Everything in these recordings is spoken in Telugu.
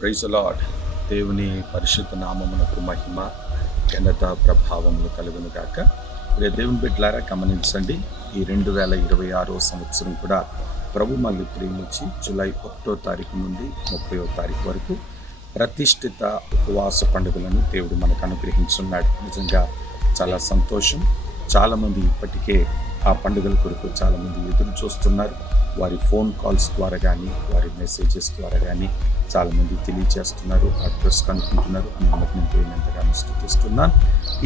Praise the lord. దేవుని పరిశుద్ధ నామమునకు మహిమ ఘనత ప్రభావములు కలుగును గాక. దేవుని బిడ్డలారా గమనించండి, ఈ 2026 సంవత్సరం కూడా ప్రభు మళ్ళీ ప్రేమించి జూలై 1వ తారీఖు నుండి 30వ తారీఖు వరకు ప్రతిష్ఠిత ఉపవాస పండుగలను దేవుడు మనకు అనుగ్రహించున్నాడు. నిజంగా చాలా సంతోషం. చాలామంది ఇప్పటికే ఆ పండుగల కొరకు చాలామంది ఎదురు చూస్తున్నారు. వారి ఫోన్ కాల్స్ ద్వారా కానీ వారి మెసేజెస్ ద్వారా కానీ చాలామంది తెలియజేస్తున్నారు, అడ్రస్ కనుక్కుంటున్నారు. అందుకు నేను ఎంతగానో స్తుతిస్తున్నాను.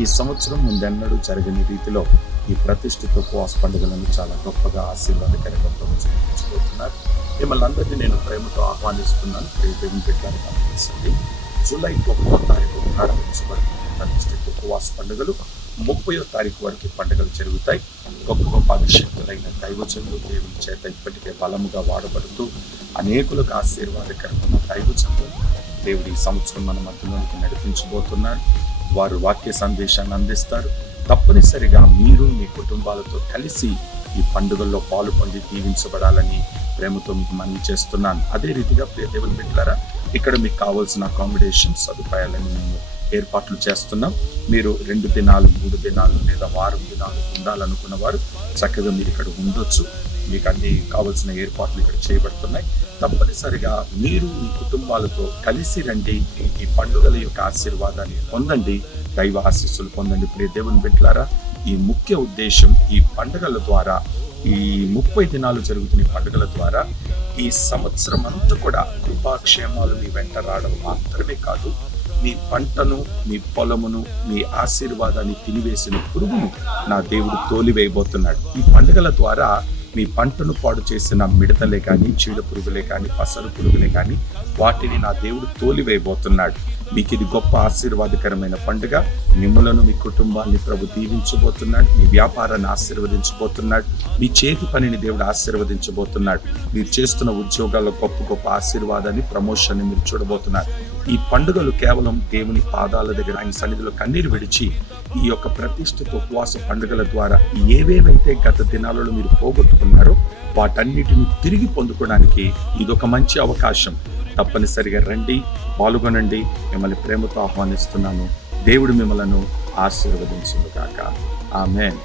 ఈ సంవత్సరం ముందెన్నడూ జరగని రీతిలో ఈ ప్రతిష్ఠిత ఉపవాస పండుగలను చాలా గొప్పగా ఆశీర్వాదకరంగా జరిపించబోతున్నారు. మిమ్మల్ని అందరినీ నేను ప్రేమతో ఆహ్వానిస్తున్నాను. దేవుని బిడ్డలను గమనించండి, జూలై 1వ తారీఖు ప్రారంభించబడుతున్న ప్రతిష్ఠిత ఉపవాస పండుగలు 30వ తారీఖు వరకు పండుగలు జరుగుతాయి. గొప్ప గొప్ప అభిషేకులైన దైవజనులు దేవుని చేత ఇప్పటికే బలముగా వాడబడుతూ అనేకులకు ఆశీర్వాదకరమైన దైవజనులు దేవుడి సంవత్సరం మన మధ్యలోనికి నడిపించబోతున్నారు. వారు వాక్య సందేశాన్ని అందిస్తారు. తప్పనిసరిగా మీరు మీ కుటుంబాలతో కలిసి ఈ పండుగల్లో పాలు పొంది దీవించబడాలని ప్రేమతో మీకు మనవి చేస్తున్నాను. అదే రీతిగా ప్రియ దేవుని బిడ్డలారా, ఇక్కడ మీకు కావాల్సిన అకామిడేషన్ సదుపాయాలను మేము ఏర్పాట్లు చేస్తున్నాం. మీరు 2 దినాలు 3 దినాలు లేదా వారం దినాలు ఉండాలనుకున్న వారు చక్కగా మీరు ఇక్కడ ఉండొచ్చు. మీకు అన్ని కావాల్సిన ఏర్పాట్లు ఇక్కడ చేయబడుతున్నాయి. తప్పనిసరిగా మీరు మీ కుటుంబాలతో కలిసి రండి. ఈ పండుగల యొక్క ఆశీర్వాదాన్ని పొందండి, దైవ ఆశీస్సులు పొందండి. ప్రియ దేవుని బిడ్డలారా, ఈ ముఖ్య ఉద్దేశం ఈ పండుగల ద్వారా, ఈ 30 దినాలు జరుగుతున్న పండుగల ద్వారా ఈ సంవత్సరం అంతా కూడా కృపాక్షేమాలు మీ వెంట రావడం మాత్రమే కాదు, మీ పంటను, మీ పొలమును, మీ ఆశీర్వాదాన్ని తినివేసిన పురుగును నా దేవుడు తోలివేయబోతున్నాడు. ఈ పండుగల ద్వారా మీ పంటను పాడు చేసిన మిడతలే కానీ, చీడ పురుగులే కానీ, పసరు పురుగులే కానీ వాటిని నా దేవుడు తోలివేయబోతున్నాడు. మీకు ఇది గొప్ప ఆశీర్వాదకరమైన పండుగ. మిమ్మలను, మీ కుటుంబాన్ని ప్రభు దీవించబోతున్నాడు. మీ వ్యాపారాన్ని ఆశీర్వదించబోతున్నాడు. మీ చేతి పనిని దేవుడు ఆశీర్వదించబోతున్నాడు. మీరు చేస్తున్న ఉద్యోగాల్లో గొప్ప గొప్ప ఆశీర్వాదాన్ని, ప్రమోషన్ని మీరు చూడబోతున్నారు. ఈ పండుగలు కేవలం దేవుని పాదాల దగ్గర ఆయన సన్నిధిలో కన్నీరు విడిచి ఈ యొక్క ప్రతిష్ఠిత ఉపవాస పండుగల ద్వారా ఏవేవైతే గత దినాలలో మీరు పోగొట్టుకున్నారో వాటన్నిటిని తిరిగి పొందుకోవడానికి ఇదొక మంచి అవకాశం. తప్పనిసరిగా రండి, పాల్గొనండి. మిమ్మల్ని ప్రేమతో ఆహ్వానిస్తున్నాను. దేవుడు మిమ్మలను ఆశీర్వదించును గాక. ఆమేన్.